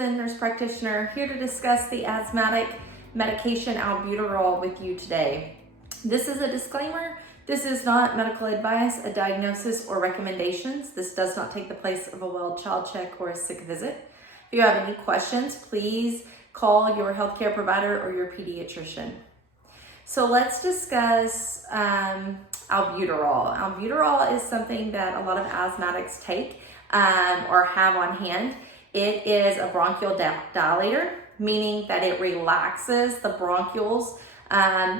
Johnson, nurse practitioner, here to discuss the asthmatic medication Albuterol with you today. This is a disclaimer. This is not medical advice, a diagnosis, or recommendations. This does not take the place of a well child check or a sick visit. If you have any questions, please call your healthcare provider or your pediatrician. So let's discuss Albuterol. Albuterol is something that a lot of asthmatics take or have on hand. It is a bronchial dilator, meaning that it relaxes the bronchioles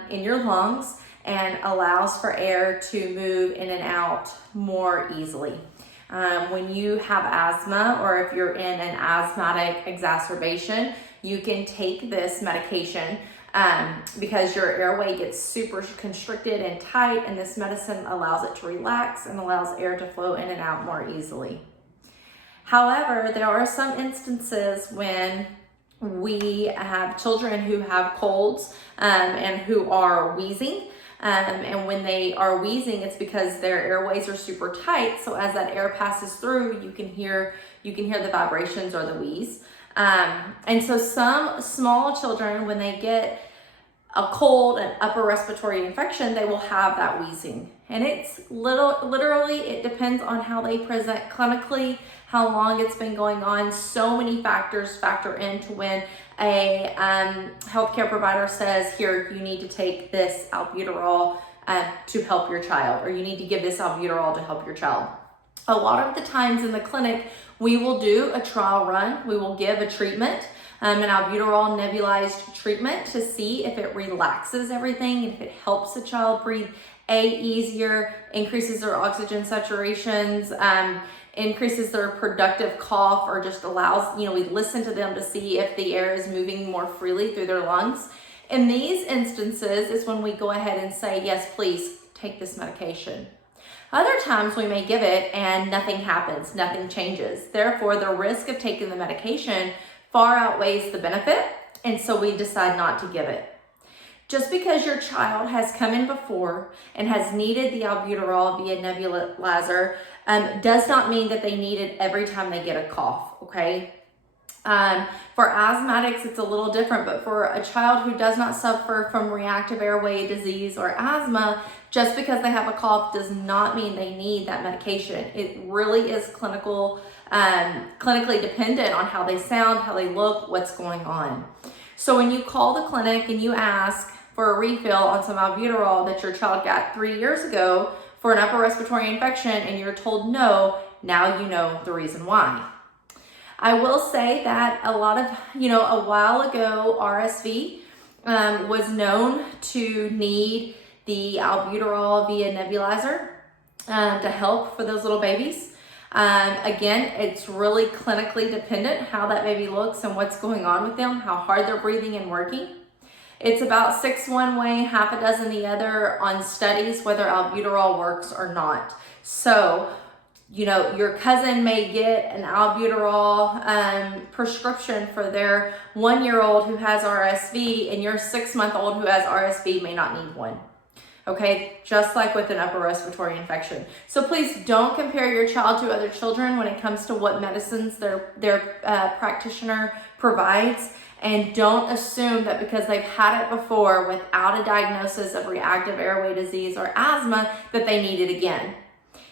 in your lungs and allows for air to move in and out more easily. When you have asthma, or if you're in an asthmatic exacerbation, you can take this medication because your airway gets super constricted and tight, and this medicine allows it to relax and allows air to flow in and out more easily. However, there are some instances when we have children who have colds and who are wheezing. And when they are wheezing, it's because their airways are super tight. So as that air passes through, you can hear the vibrations or the wheeze. And so some small children, when they get a cold and upper respiratory infection, they will have that wheezing. And it's literally, it depends on how they present clinically, how long it's been going on. So many factors factor into when a healthcare provider says, here, you need to take this Albuterol to help your child, or you need to give this Albuterol to help your child. A lot of the times in the clinic, we will do a trial run. We will give a treatment, an Albuterol nebulized treatment, to see if it relaxes everything, if it helps the child breathe easier, increases their oxygen saturations, increases their productive cough, or just allows, we listen to them to see if the air is moving more freely through their lungs. In these instances is when we go ahead and say, yes, please take this medication. Other times we may give it and nothing happens, nothing changes. Therefore, the risk of taking the medication far outweighs the benefit, and so we decide not to give it. Just because your child has come in before and has needed the Albuterol via nebulizer does not mean that they need it every time they get a cough, okay? For asthmatics, it's a little different, but for a child who does not suffer from reactive airway disease or asthma, just because they have a cough does not mean they need that medication. It really is clinically dependent on how they sound, how they look, what's going on. So when you call the clinic and you ask for a refill on some Albuterol that your child got 3 years ago for an upper respiratory infection, and you're told no, now you know the reason why. I will say that a while ago, RSV was known to need the Albuterol via nebulizer to help for those little babies. Again, it's really clinically dependent how that baby looks and what's going on with them, how hard they're breathing and working. It's about 6 one way, half a dozen the other on studies whether Albuterol works or not. So, your cousin may get an Albuterol prescription for their 1-year-old who has RSV, and your 6-month-old who has RSV may not need one. Okay, just like with an upper respiratory infection. So please don't compare your child to other children when it comes to what medicines their practitioner provides. And don't assume that because they've had it before without a diagnosis of reactive airway disease or asthma that they need it again.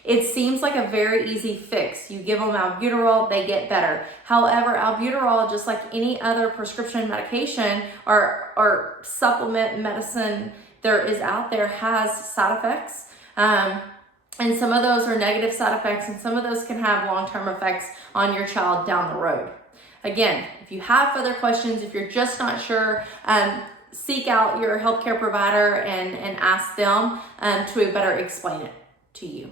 It seems like a very easy fix. You give them Albuterol, they get better. However, Albuterol, just like any other prescription medication or supplement medicine there is out there, has side effects. And some of those are negative side effects, and some of those can have long-term effects on your child down the road. Again, if you have further questions, if you're just not sure, seek out your healthcare provider and ask them to better explain it to you.